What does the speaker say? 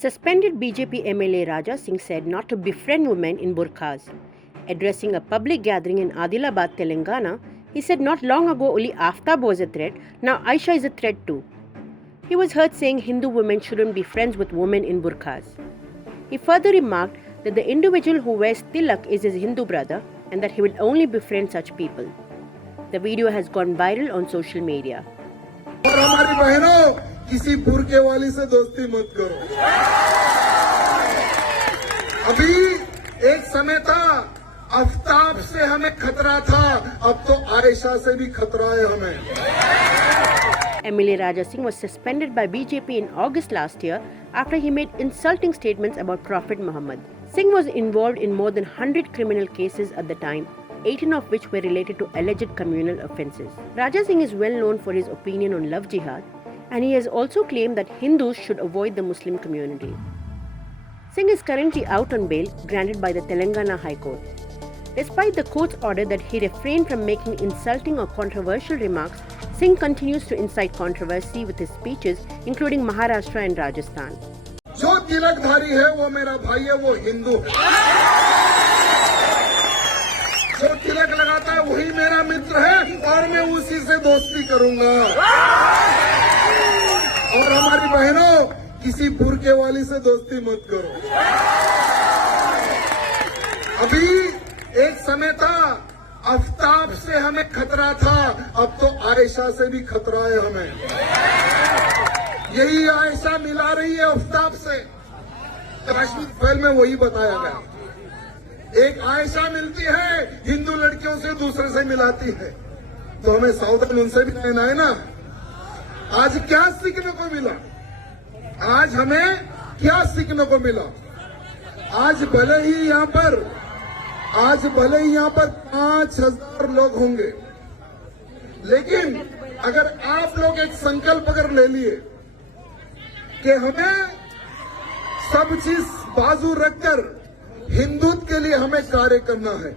Suspended BJP MLA Raja Singh said not to befriend women in burqas. Addressing a public gathering in Adilabad, Telangana, he said not long ago only Aftab was a threat, now Aisha is a threat too. He was heard saying Hindu women shouldn't be friends with women in burqas. He further remarked that the individual who wears tilak is his Hindu brother and that he will only befriend such people. The video has gone viral on social media. और हमारी बहनों, किसी बुरके वाली से दोस्ती मत करो। अभी एक समय था, आफ्ताब से हमें खतरा था, अब तो आयशा से भी खतरा है हमें। MLA Raja Singh was suspended by BJP in August last year after he made insulting statements about Prophet Muhammad. Singh was involved in more than 100 criminal cases at the time, 18 of which were related to alleged communal offences. Raja Singh is well known for his opinion on love jihad, and he has also claimed that Hindus should avoid the Muslim community. Singh is currently out on bail granted by the Telangana High Court. Despite the court's order that he refrain from making insulting or controversial remarks, Singh continues to incite controversy with his speeches, including Maharashtra and Rajasthan. जो तिलकधारी है वो मेरा भाई है, वो हिंदू है। जो तिलक लगाता है वही मेरा मित्र है और मैं उसी से दोस्ती करूंगा। और हमारी बहनों, किसी बुरके वाली से दोस्ती मत करो। अभी एक समय था, आफ्ताब से हमें खतरा था, अब तो आयशा से भी खतरा है हमें। यही आयशा मिला रही है आफ्ताब से। कश्मीर फाइल में वही बताया गया। एक आयशा मिलती है, हिंदू लड़कियों से दूसरे से मिलाती है, तो हमें सावधान उनसे भी रहना है ना। आज क्या सीखने को मिला? आज हमें क्या सीखने को मिला? आज भले ही यहाँ पर 5,000 लोग होंगे, लेकिन अगर आप लोग एक संकल्प अगर ले लिए कि हमें सब चीज बाजू रखकर हिंदुत्व के लिए हमें कार्य करना है,